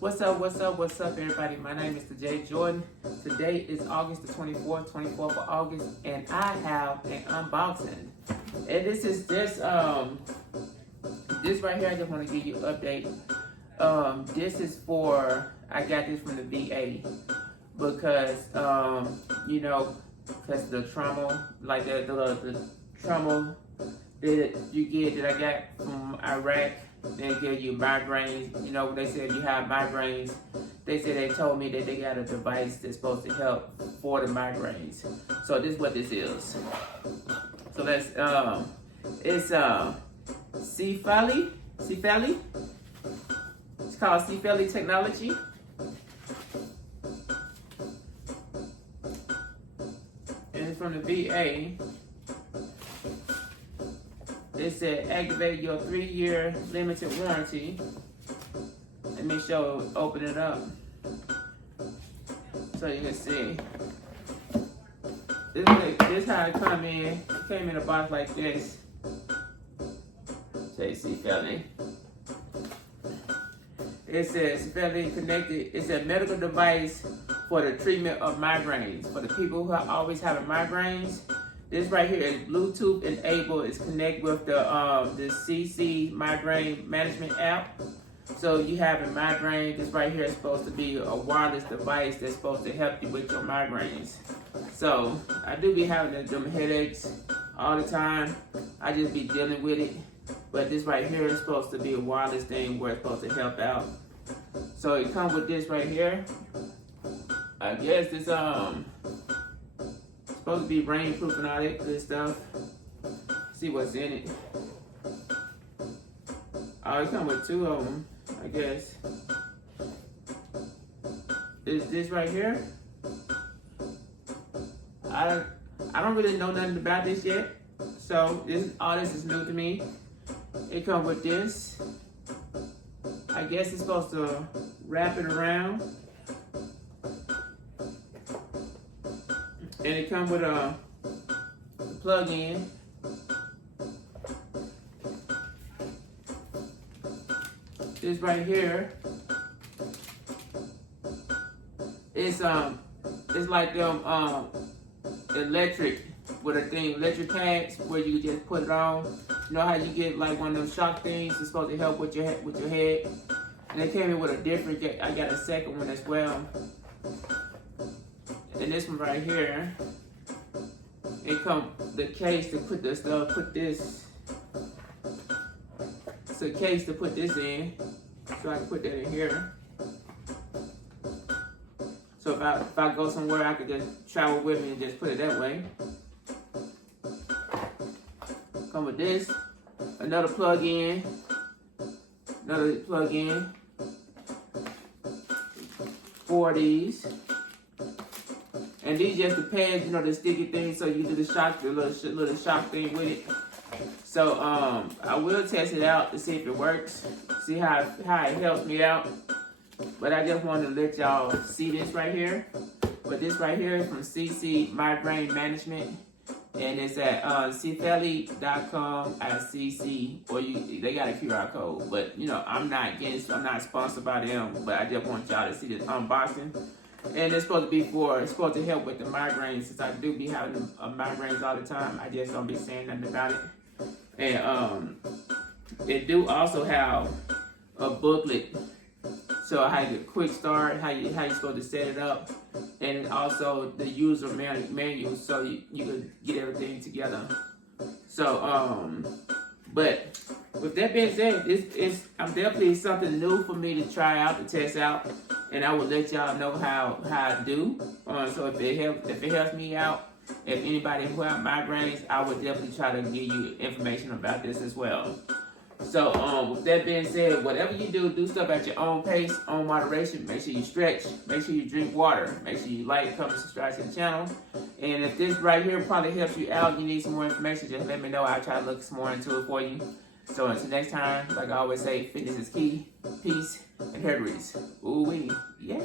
What's up, everybody? My name is TheJ Jordan. Today is August the 24th of August, and I have an unboxing. And this is this right here. I just want to give you an update. This is for, I got this from the VA because because the trauma, like the trauma that you get that I got from Iraq. They give you migraines. You know, they said you have migraines. They said they told me that they got a device that's supposed to help for the migraines. So this is what this is. So that's it's CEFALY. It's called CEFALY technology. And it's from the VA. It said activate your 3-year limited warranty. Let me open it up so you can see. This how it come in. It came in a box like this. Say CEFALY. It says CEFALY connected. It's a medical device for the treatment of migraines. For the people who are always having migraines. This right here is Bluetooth enabled. It's connect with the CC migraine management app. So you have a migraine. This right here is supposed to be a wireless device that's supposed to help you with your migraines. So I do be having them headaches all the time. I just be dealing with it. But this right here is supposed to be a wireless thing where it's supposed to help out. So it comes with this right here. I guess it's supposed to be rainproof and all that good stuff. See what's in it. Oh, it comes with 2 of them, I guess. Is this right here? I don't really know nothing about this yet, so all this is new to me. It comes with this. I guess it's supposed to wrap it around. And it comes with a plug-in. This right here, it's like them electric pads where you just put it on. You know how you get like one of them shock things? It's supposed to help with your head. And they came in with a different. I got a second one as well. And this one right here, it comes the case to put this stuff. It's a case to put this in, so I can put that in here. So if I go somewhere, I could just travel with me and just put it that way. Come with this, another plug-in, for these. And these just the pads, the sticky thing, so you do the little shock thing with it. So I will test it out to see if it works, see how it helps me out. But I just wanted to let y'all see this right here. But this right here is from CC Migraine Management, and it's at CEFALY.com at CC, or they got a QR code. But I'm not sponsored by them, but I just want y'all to see this unboxing. And it's supposed to help with the migraines, since I do be having migraines all the time. I just don't be saying nothing about it. And it do also have a booklet, so how you get quick start, how you supposed to set it up, and also the user manual, so you can get everything together. So but with that being said, I'm definitely something new for me to try out, to test out, and I will let y'all know how I do. So if it helps me out, if anybody who have migraines, I would definitely try to give you information about this as well. So with that being said, whatever you do stuff at your own pace, own moderation. Make sure you stretch. Make sure you drink water. Make sure you like, comment, subscribe to the channel. And if this right here probably helps you out, you need some more information, just let me know. I'll try to look some more into it for you. So until next time, like I always say, fitness is key. Peace and hair grease. Ooh wee. Yeah.